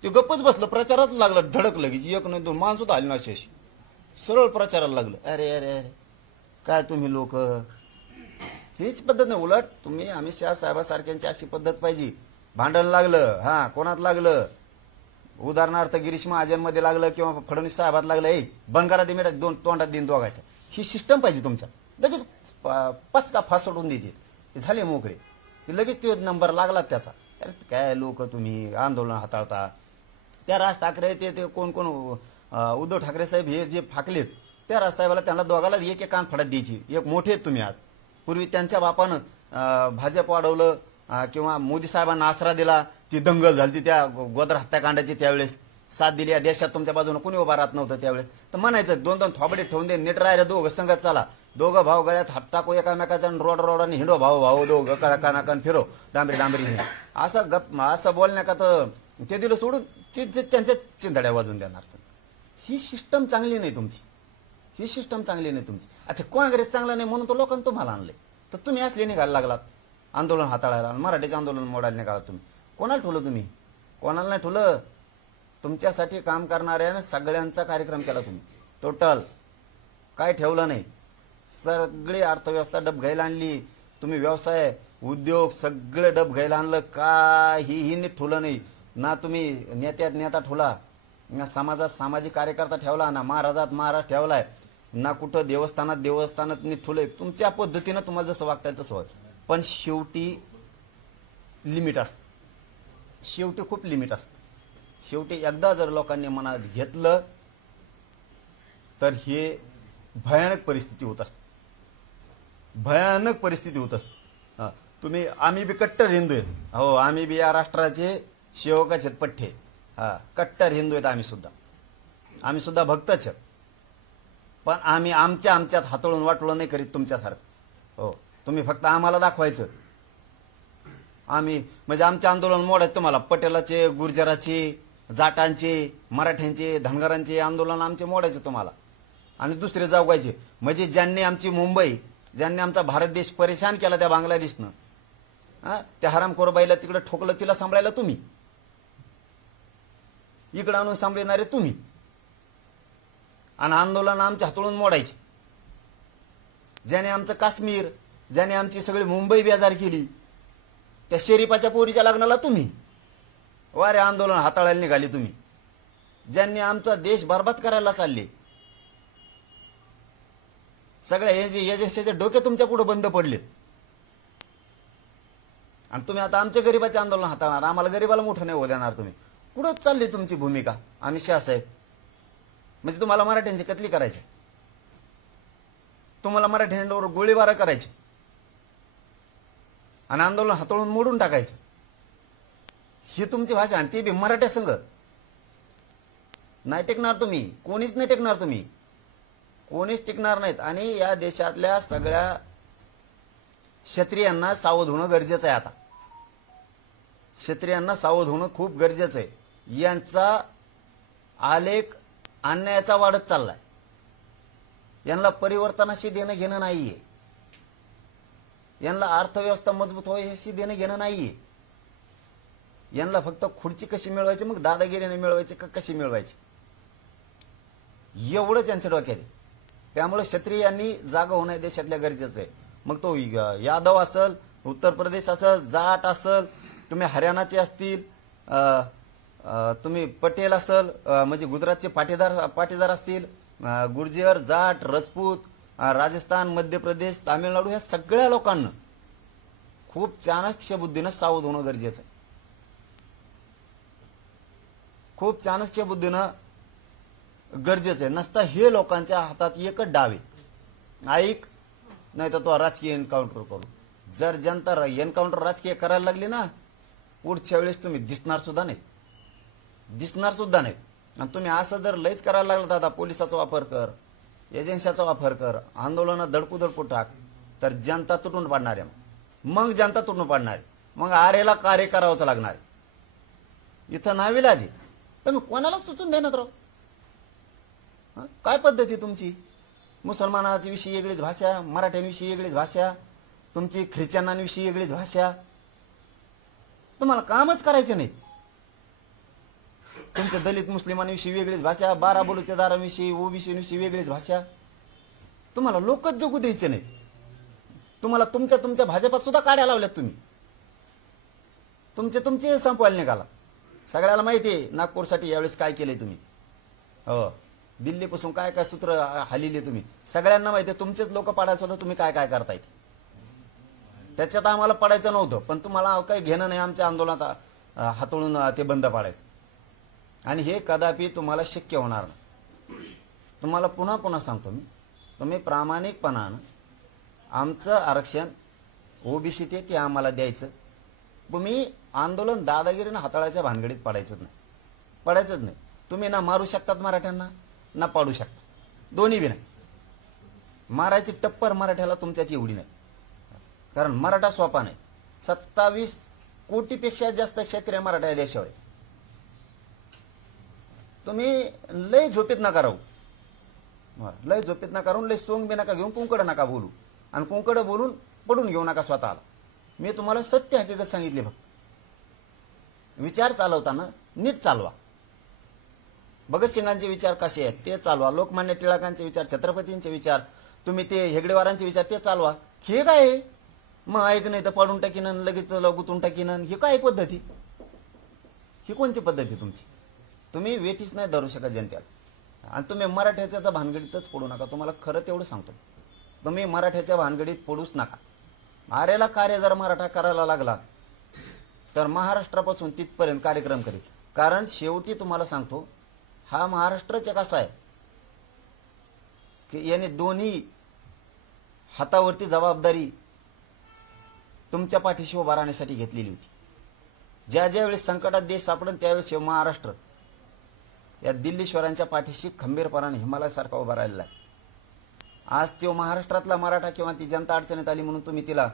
ते गप्पच बसलं. प्रचारात लागलं धडक लगेच. एक नाही दोन माणसं सुद्धा आली ना. अशी सरळ प्रचाराला लागलं. अरे अरे अरे काय तुम्ही लोक. हीच पद्धत नाही. उलट तुम्ही अमित शहा साहेबासारख्यांची अशी पद्धत पाहिजे. भांडण लागलं कोणात लागलं उदाहरणार्थ गिरीश महाजनमध्ये लागलं किंवा फडणवीस साहेबात लागलं. बंद करा ते मिळत दोन तोंडात दिन दोघायच्या. ही सिस्टम पाहिजे तुमच्या. लगेच पचका फास सोडून देते. झाले मोकळे. लगेच तो नंबर लागला त्याचा. अरे काय लोक तुम्ही आंदोलन हाताळता. त्या राज ठाकरे ते कोण उद्धव ठाकरे साहेब हे जे फाकलेत त्या राज साहेबाला त्यांना दोघाला एक कान फडत द्यायची. एक मोठे आहेत तुम्ही आज. पूर्वी त्यांच्या बापानं भाजप वाढवलं किंवा मोदी साहेबांना आसरा दिला. ती दंगल झाली त्या गोदर हत्याकांडाची. त्यावेळेस साथ दिली. या देशात तुमच्या बाजूने कोणी उभा राहत नव्हतं त्यावेळेस. तर म्हणायचं 2-2 थोबडे ठेवून दे. नीट राहिलं दोघं संगत चाला. दोघं भाऊ गळ्यात हात टाकू एकामेकाचा. रोडाने हिंडो भाऊ दोघं कानाकान फिरो डांबरी असं बोलण्या का तर ते दिलं सोडून ते त्यांच्या चिंधड्या वाजून देणार. ही सिस्टम चांगली नाही तुमची. ही सिस्टम चांगली नाही तुमची. आता काँग्रेस चांगला नाही म्हणून तो लोकांनी तुम्हाला आणले. तर तुम्ही असले निघायला लागलात आंदोलन हाताळायला. मराठीचे आंदोलन मोडायला निघालात तुम्ही. कोणाला ठेवलं तुम्ही? कोणाला नाही ठेवलं. तुमच्यासाठी काम करणाऱ्या सगळ्यांचा कार्यक्रम केला तुम्ही. टोटल काय ठेवलं नाही. सगळी अर्थव्यवस्था डबघाईला आणली तुम्ही. व्यवसाय उद्योग सगळे डबघाईला आणलं. काहीही नीट ठेवलं नाही. ना तुम्ही नेता ठेवला. ना समाजात सामाजिक कार्यकर्ता ठेवला. ना महाराजात महाराज ठेवलाय. ना कुठं देवस्थानात नीट ठेवलंय. तुमच्या पद्धतीनं तुम्हाला जसं वागता येईल तसं वाग. पण शेवटी लिमिट असतं. शेवटी खूप लिमिट असतं. शेवटी एकदा जर लोकांनी मनात घेतलं तर हे भयानक परिस्थिती होत असते. भयानक परिस्थिती होत असते. तुम्ही आम्ही बी कट्टर हिंदू आहेत. हो आम्ही बी या राष्ट्राचे सेवकाच आहेत पठ्ठे. कट्टर हिंदू आहेत आम्ही सुद्धा भक्तच आहेत. पण आम्ही आमच्यात हातळून वाटोळं नाही करीत तुमच्यासारखं. हो तुम्ही फक्त आम्हाला दाखवायचं. आम्ही म्हणजे आमचे आंदोलन मोड आहेत तुम्हाला. पटेलाचे गुर्जराचे जाटांचे मराठ्यांचे धनगरांचे आंदोलन आमचे मोडायचे तुम्हाला. आणि दुसरे जागवायचे. म्हणजे ज्यांनी आमची मुंबई ज्यांनी आमचा भारत देश परेशान केला त्या बांगलादेशनं त्या हरामखोरबाईला तिकडे ठोकलं. तिला सांभाळायला तुम्ही. इकडे आणून सांभाळणारे तुम्ही. आणि आंदोलन आमच्या हातळून मोडायचे. ज्याने आमचं काश्मीर ज्याने आमची सगळी मुंबई बेजार केली त्या शरीफाच्या पोरीच्या लग्नाला तुम्ही. वारे आंदोलन हाताळायला निघाले तुम्ही. ज्यांनी आमचा देश बरबाद करायला चालले. सगळ्या हे जे डोके तुमच्या पुढे बंद पडलेत. आणि तुम्ही आता आमच्या गरिबाचे आंदोलन हाताळणार, आम्हाला गरिबाला मोठं नाही होऊ देणार तुम्ही. कुठं चालली तुमची भूमिका अमित शहा साहेब? म्हणजे तुम्हाला मराठ्यांची कत्ली करायची, तुम्हाला मराठ्यांवर गोळीबार करायचे आणि आंदोलन हाताळून मोडून टाकायचं, ही तुमची भाषा. आणि ती बी मराठ्या संघ नाही टिकणार तुम्ही, कोणीच नाही टिकणार तुम्ही, कोणीच टिकणार नाहीत. आणि या देशातल्या सगळ्या क्षत्रियांना सावध होणं गरजेचं आहे. आता क्षत्रियांना सावध होणं खूप गरजेचं आहे. यांचा आलेख अन्यायाचा वाढत चाललाय. यांना परिवर्तनाशी देणं घेणं नाहीये, यांना अर्थव्यवस्था मजबूत व्हायची देणं घेणं नाहीये. यांना फक्त खुर्ची कशी मिळवायची, मग दादागिरीने मिळवायची का कशी मिळवायची, एवढं त्यांच्या डोक्यात आहे. त्यामुळे क्षत्रियांनी जागा होणं देशातल्या गरजेचं आहे. मग तो यादव असेल, उत्तर प्रदेश असेल, जाट असेल, तुम्ही हरियाणाचे असतील, तुम्ही पटेल असेल, म्हणजे गुजरातचे पाटीदार असतील, गुर्जर, जाट, राजपूत, राजस्थान, मध्य प्रदेश, तामिळनाडू, ह्या सगळ्या लोकांना खूप चाणक्य बुद्धीनं सावध होणं गरजेचं आहे. खूप चाणक्य बुद्धीनं गरजेचं आहे. नसता हे लोकांच्या हातात एकच डाव आहे, ऐक नाही तर तो राजकीय एन्काउंटर करू. जर जनता एन्काउंटर राजकीय करायला लागली ना, पुढच्या वेळेस तुम्ही दिसणार सुद्धा नाही. आणि तुम्ही असं जर लयच करायला लागलं, दादा पोलिसाचा वापर कर, एजन्सीचा वापर कर, आंदोलनं दडपू टाक, तर जनता तुटून पाडणार आहे. मग जनता तुटून पाडणार आहे, मग आरेला कार्य करावंच लागणार आहे. इथं नाविलाजी तुम्ही कोणाला सुचून देणार राव? काय पद्धती तुमची? मुसलमानाची विषयी वेगळीच भाषा, मराठ्यांविषयी वेगळीच भाषा, तुमची ख्रिश्चनांविषयी वेगळीच भाषा. तुम्हाला कामच करायचे नाही. तुमच्या दलित मुस्लिमांविषयी वेगळीच भाषा, 12 बलुतेदारांविषयी, ओबीसीविषयी वेगळीच भाषा. तुम्हाला लोकच जगू द्यायचे नाही. तुम्हाला तुमच्या भाजपात सुद्धा काढ्या लावल्यात तुम्ही. तुमचे संपवायला निघाला. सगळ्याला माहिती आहे नागपूरसाठी यावेळेस काय केलंय तुम्ही. हो, दिल्लीपासून काय काय सूत्र हलिले तुम्ही, सगळ्यांना माहिती आहे. तुमचेच लोक पाडायचं होतं, तुम्ही काय काय करतायत त्याच्यात आम्हाला पडायचं नव्हतं. पण तुम्हाला काही घेणं नाही आमच्या आंदोलनात हातळून ते बंद पाडायचं. आणि हे कदापि तुम्हाला शक्य होणार नाही. तुम्हाला पुन्हा सांगतो मी, तुम्ही प्रामाणिकपणानं आमचं आरक्षण ओबीसी ते आम्हाला द्यायचं. तुम्ही आंदोलन दादागिरीनं हाताळायच्या भानगडीत पडायचंच नाही. तुम्ही ना मारू शकतात मराठ्यांना, ना पाडू शकता, दोन्ही बी नाही. मारायची टप्पर मराठ्याला तुमच्यात एवढी नाही, कारण मराठा सोपा नाही. 27 कोटीपेक्षा जास्त क्षेत्रीय मराठा या देशावर. तुम्ही लय झोपेत नका राहू, लय झोपेत नका राहून, लय सोंग बी नका घेऊन, कुंकड नका बोलू, आणि कुंकड बोलून पडून घेऊ नका स्वतःला. मी तुम्हाला सत्य हकीकत सांगितली. फक्त विचार चालवताना नीट चालवा. भगतसिंगांचे विचार कसे आहेत ते चालवा, लोकमान्य टिळकांचे विचार, छत्रपतींचे विचार, तुम्ही ते हेगडेवारांचे विचार ते चालवा. हे काय मग ऐक नाही तर पाडून टाकीन, लगेच गुतून टाकीन, ही काय पद्धती? ही कोणती पद्धती तुमची? तुम्ही वेटीच नाही धरू शकत जनतेला. आणि तुम्ही मराठ्याच्या तर भानगडीतच पडू नका. तुम्हाला खरं तेवढं सांगतो, तुम्ही मराठ्याच्या भानगडीत पडूच नका. आरेला कार्य जर मराठा करायला लागला तर महाराष्ट्रापासून तिथपर्यंत कार्यक्रम करेल. कारण शेवटी तुम्हाला सांगतो, हा महाराष्ट्रच एक असा आहे की याने दोन्ही हातावरती जबाबदारी तुमच्या पाठीशी उभा राहण्यासाठी घेतलेली होती. ज्या वेळेस संकटात देश सापडेल त्यावेळेस महाराष्ट्र या दिल्लीश्वरांच्या पाठीशी खंबीरपणाने हिमालयासारखा उभा राहिलेला आहे. आज तो महाराष्ट्रातला मराठा किंवा ती जनता अडचणीत आली म्हणून तुम्ही तिला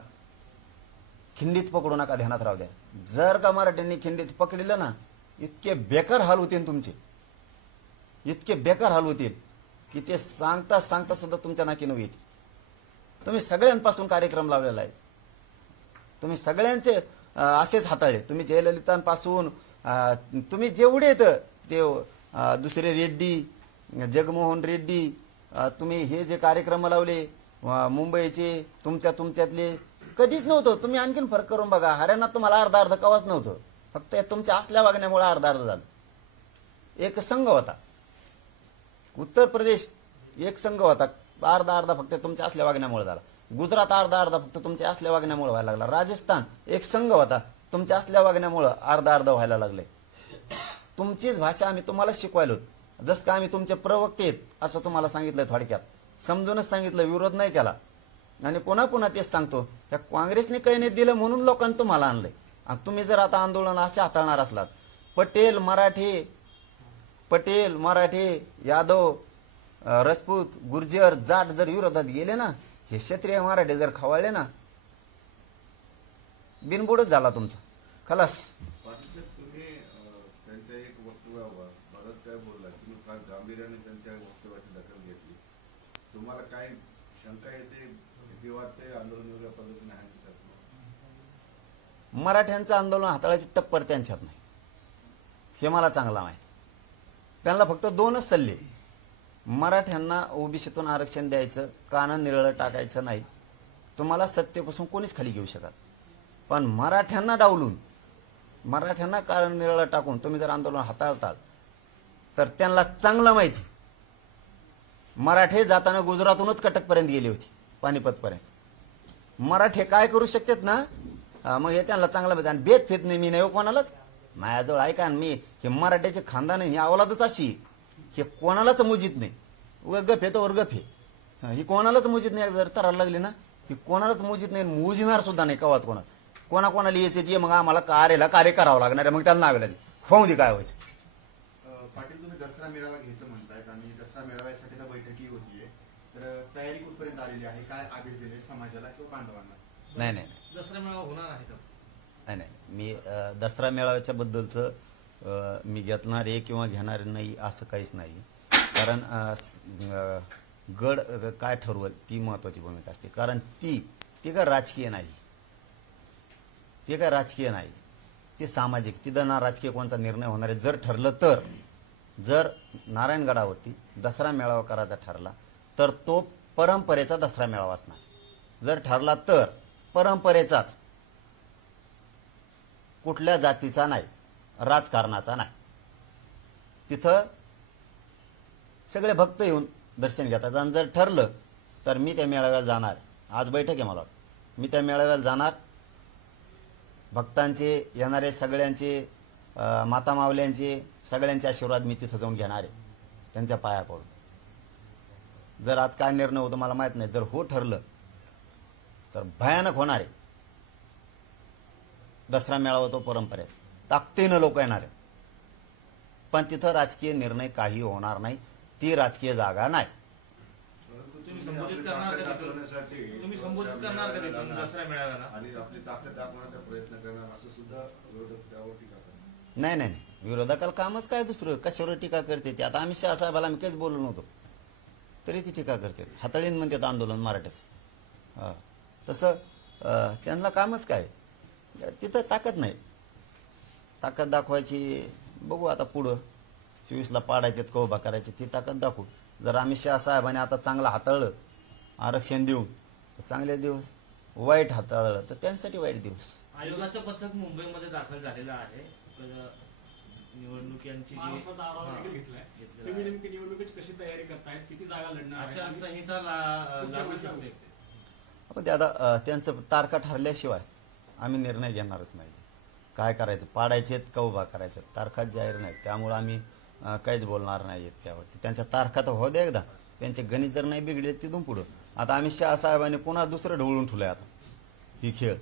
खिंडीत पकडू नका, ध्यानात राहू द्या. जर का मराठ्यांनी खिंडीत पकडलं ना, इतके बेकार हाल होतील तुमचे, इतके बेकार हाल होतील की ते सांगता सुद्धा तुमच्या नाकी नऊ येते. तुम्ही सगळ्यांपासून कार्यक्रम लावलेला आहे, तुम्ही सगळ्यांचे असेच हाताळले. तुम्ही जयललितांपासून तुम्ही जेवढे येत ते दुसरे रेड्डी, जगमोहन रेड्डी, तुम्ही हे जे कार्यक्रम लावले मुंबईचे, तुमच्यातले कधीच नव्हतं. तुम्ही आणखीन फरक करून बघा. हरियाणात तुम्हाला अर्धा कवाच नव्हतं. फक्त तुमच्या असल्या वागण्यामुळे अर्धा झालं. एक संघ होता. उत्तर प्रदेश एक संघ होता, अर्धा फक्त तुमच्या असल्या वागण्यामुळे झाला. गुजरात अर्धा अर्धा फक्त तुमच्या असल्या वागण्यामुळे व्हायला लागला. राजस्थान एक संघ होता, तुमच्या असल्या वागण्यामुळे अर्धा अर्धा व्हायला लागले. तुमचीच भाषा आम्ही तुम्हाला शिकवायलो, जसं का आम्ही तुमचे प्रवक्ते आहेत असं तुम्हाला सांगितलं. थोडक्यात समजूनच सांगितलं, विरोध नाही केला. आणि पुन्हा पुन्हा तेच सांगतो, त्या काँग्रेसने काही नाही दिलं म्हणून लोकांनी तुम्हाला आणलंय. आणि तुम्ही जर आता आंदोलन असे हाताळणार असलात, पटेल मराठे यादव राजपूत गुर्जर जाट जर विरोधात गेले ना, हे क्षत्रिय मराठे जर खवाळले ना, बिनबुडच झाला तुमचा खलास. पाटील तुम्ही त्यांच्या एक वक्तव्यावर परत काय बोलला, तुम्ही फार गांभीर्याने त्यांच्या वक्तव्याची दखल घेतली. तुम्हाला काय शंका येते, भीती वाटते, आंदोलन वेगळ्या पद्धतीने हाती टाकलं? मराठ्यांचं आंदोलन हाताळायची टप्पर त्यांच्यात नाही, हे मला चांगला माहिती. त्यांना फक्त दोनच सल्ले, मराठ्यांना ओबीसीतून आरक्षण द्यायचं, कानं निरळं टाकायचं नाही. तुम्हाला सत्तेपासून कोणीच खाली घेऊ शकत, पण मराठ्यांना डावलून, मराठ्यांना कारण निरळं टाकून तुम्ही जर आंदोलन हाताळताल तर त्यांना चांगलं माहिती. मराठे जाताना गुजरातूनच कटकपर्यंत गेली होती, पानिपतपर्यंत. मराठे काय करू शकतात ना, मग हे त्यांना चांगलं माहिती. आणि बेत फेत नाही मी नाही कोणालाच. माझ्याजवळ ऐका, मी हे मराठ्याचे खानदान ही अवलादच अशी, हे कोणालाच मुजीत नाही. गफे तर गफे, ही कोणालाच मुजीत नाही. जर तराला लागली ना, ही कोणालाच मुजीत नाही, मुजिणार सुद्धा नाही कवाच. कोणाला यायचे जे मग आम्हाला कार्य करावं लागणार आहे, मग त्याला नावेला होऊ दे काय व्हायचं. पाटील तुम्ही दसरा मेळावा घ्यायचं म्हणतायत आणि दसरा मेळाव्यासाठी तर बैठकी होतीये, तर तयारी कुठपर्यंत आलेली आहे? काय आदेश दिले समाजाला किंवा बांधवांना? नाही दसरा मेळावा होणार आहे का? नाही, मी दसरा मेळाव्याच्या बद्दलचं मी घेतणार आहे किंवा घेणार नाही असं काहीच नाही. कारण गड काय ठरवल ती महत्वाची भूमिका असते. कारण ती काय राजकीय नाही, ते सामाजिक. तिथं ना राजकीय कोणता निर्णय होणार आहे. जर ठरलं तर, जर नारायणगडावरती दसरा मेळावा करायचा ठरला तर तो परंपरेचा दसरा मेळावा असणार. जर ठरला तर परंपरेचाच, कुठल्या जातीचा नाही, राजकारणाचा नाही. तिथं सगळे भक्त येऊन दर्शन घेतात. आणि जर ठरलं तर मी त्या मेळाव्याला जाणार. आज बैठक आहे मला, मी त्या मेळाव्याला जाणार. भक्तांचे येणारे सगळ्यांचे, माता मावल्यांचे सगळ्यांचे आशीर्वाद मी तिथं जाऊन घेणार आहे, त्यांच्या पाया पडून. जर आज काय निर्णय होतो मला माहित नाही. जर हो ठरलं तर भयानक होणार आहे. दसरा मेळावा तो परंपरेत ताकदीनं लोक येणार आहेत, पण तिथं राजकीय निर्णय काही होणार नाही. ती राजकीय जागा नाही. तुम्ही संबोधित करणार का तिथून दसरा मेळाव्याला? आणि आपली ताकद दाखवण्याचा प्रयत्न करणार असं सुद्धा विरोधक त्यावर टीका करणार. नाही, विरोधकाला कामच काय दुसरं, कशावर टीका करते ते. आता अमित शहा साहेबाला आम्ही काहीच बोललो नव्हतो तरी ती टीका करते. हाताळीन म्हणतात आंदोलन मराठ्याचं. तसं त्यांना कामच काय, तिथं ताकद नाही. ताकद दाखवायची बघू आता पुढं 24ला पाडायचे कौबा करायचे, ती ताकद दाखवू. जर अमित शहा साहेबांनी आता चांगलं हाताळलं आरक्षण देऊन तर चांगले दिवस, वाईट हाताळलं तर त्यांच्यासाठी वाईट दिवस. आयोगाचं पथक मुंबईमध्ये दाखल झालेलं आहे. निवडणुकीची तुम्ही नेमकी निवडणुकीची कशी तयारी करतायत, किती जागा लढणार, आचारसंहिता लागू शकते? पण ते आता त्यांचं तारखा ठरल्याशिवाय आम्ही निर्णय घेणारच नाही. काय करायचं, पाडायचेत का उभा करायचं, तारखा जाहीर नाहीत. त्यामुळं आम्ही काहीच बोलणार नाहीत त्यावरती. त्यांच्या तारखा तर हो द्या एकदा, त्यांचे गणित जर नाही बिघडले तिथून पुढं. आता अमित शहा साहेबांनी पुन्हा दुसरं ढवळून ठेवलंय आता ही खेळ,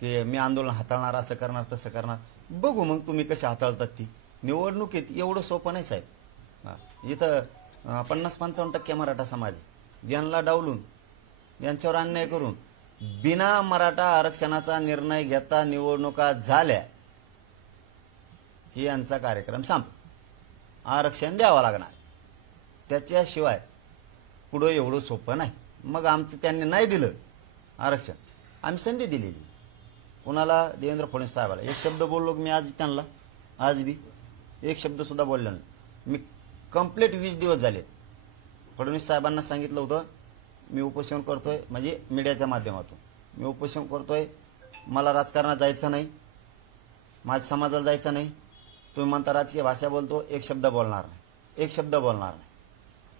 की मी आंदोलन हाताळणार, असं करणार तसं करणार. बघू मग तुम्ही कशी हाताळतात ती. निवडणुकीत एवढं सोपं नाही साहेब. इथं 50-55% मराठा समाज आहे. यांना डावलून, यांच्यावर अन्याय करून, बिना मराठा आरक्षणाचा निर्णय घेता निवडणुका झाल्या की यांचा कार्यक्रम संप. आरक्षण द्यावं लागणार, त्याच्याशिवाय पुढं एवढं सोपं नाही. मग आमचं त्यांनी नाही दिलं आरक्षण, आम्ही संधी दिलेली कुणाला, देवेंद्र फडणवीस साहेबाला. एक शब्द बोललो मी आज त्यांना, आज बी एक शब्द सुद्धा बोललो नाही. मी कंप्लीट 20 दिवस झालेत फडणवीस साहेबांना सांगितलं होतं मी उपोषण करतोय, म्हणजे मीडियाच्या माध्यमातून मी उपोषण करतोय, मला राजकारणात जायचं नाही, माझ्या समाजाला जायचं नाही. तुम्ही म्हणता राजकीय भाषा बोलतो, एक शब्द बोलणार नाही.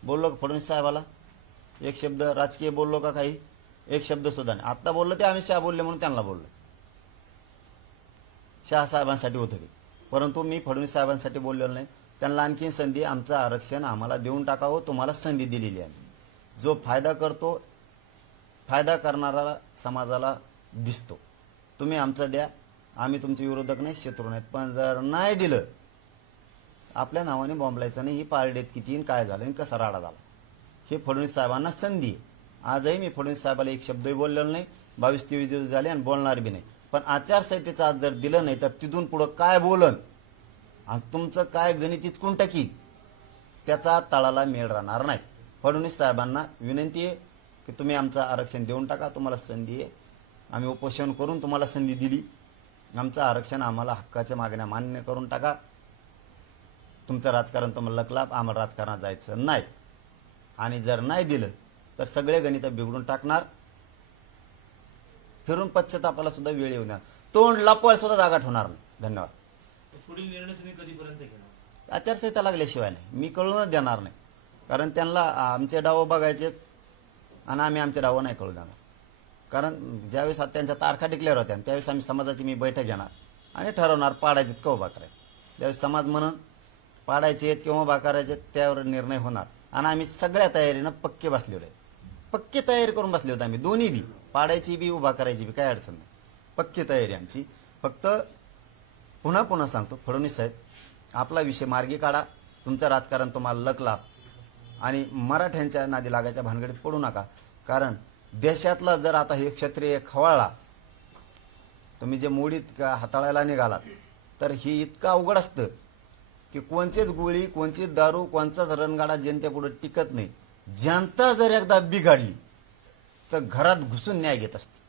बोललो का फडणवीस साहेबाला एक शब्द राजकीय बोललो का काही? एक शब्द सुद्धा नाही. आत्ता बोललो ते अमित शहा बोलले म्हणून त्यांना बोललो. शहा साहेबांसाठी होतं ते, परंतु मी फडणवीस साहेबांसाठी बोललेलो नाही. त्यांना आणखी संधी, आमचं आरक्षण आम्हाला देऊन टाकावं, तुम्हाला संधी दिलेली आहे. जो फायदा करतो, फायदा करणारा समाजाला दिसतो. तुम्ही आमचं द्या, आम्ही तुमचे विरोधक नाही, शत्रू नाहीत. पण जर नाही दिलं, आपल्या नावाने बॉम्बलायचं नाही. ही पारडेत किती काय झालं आणि कसा राडा झाला, हे फडणवीस साहेबांना संधी आहे. आजही मी फडणवीस साहेबाला एक शब्दही बोललेलो नाही. 22-23 दिवस झाले आणि बोलणार बी नाही. पण आचारसंहितेचं आज जर दिलं नाही तर तिथून पुढं काय बोलन आणि तुमचं काय गणित इचकून टाकील, त्याचा तळाला मेळ राहणार नाही. फडणवीस साहेबांना विनंती आहे की तुम्ही आमचं आरक्षण देऊन टाका, तुम्हाला संधी आहे. आम्ही उपोषण करून तुम्हाला संधी दिली. आमचं आरक्षण, आम्हाला हक्काच्या मागण्या मान्य करून टाका. तुमचं राजकारण तुम्हाला लकलाप, आम्हाला राजकारणात जायचं नाही. आणि जर नाही दिलं तर सगळे गणित बिघडून टाकणार. फिरून पश्चातापाला सुद्धा वेळ येऊ द्या. तोंड लपवायला सुद्धा जागा ठेवणार नाही. धन्यवाद. पुढील निर्णय तुम्ही कधीपर्यंत घेणार? आचारसंहिता लागल्याशिवाय नाही. मी कळूनच देणार नाही, कारण त्यांना आमचे डाव बघायचे आणि आम्ही आमचे डाव नाही कळू देणार. कारण ज्यावेळेस त्यांच्या तारखा डिक्लेअर होत्या त्यावेळेस आम्ही समाजाची मी बैठक घेणार आणि ठरवणार पाडायचे का उभा करायचे. ज्यावेळेस समाज म्हणून पाडायचे आहेत किंवा उभा करायचे त्यावर निर्णय होणार. आणि आम्ही सगळ्या तयारीनं पक्के बसलेलो आहे. पक्की तयारी करून बसले होते आम्ही, दोन्ही बी, पाडायची बी उभा करायची बी, काय अडचण नाही. पक्की तयारी आमची. फक्त पुन्हा सांगतो, फडणवीस साहेब आपला विषय मार्गी काढा. तुमचं राजकारण तुम्हाला लकला आणि मराठ्यांच्या नादी लागायच्या भानगडीत पडू नका. कारण देशातला जर आता हे क्षत्रिय खवळला, तुम्ही जे मोडीत हाताळायला निघालात, तर हे इतकं अवघड असतं की कोणचीच गोळी, कोणचीच दारू, कोणचाच रणगाडा जनतेपुढे टिकत नाही. जनता जर एकदा बिघडली तर घरात घुसून न्याय घेत असते.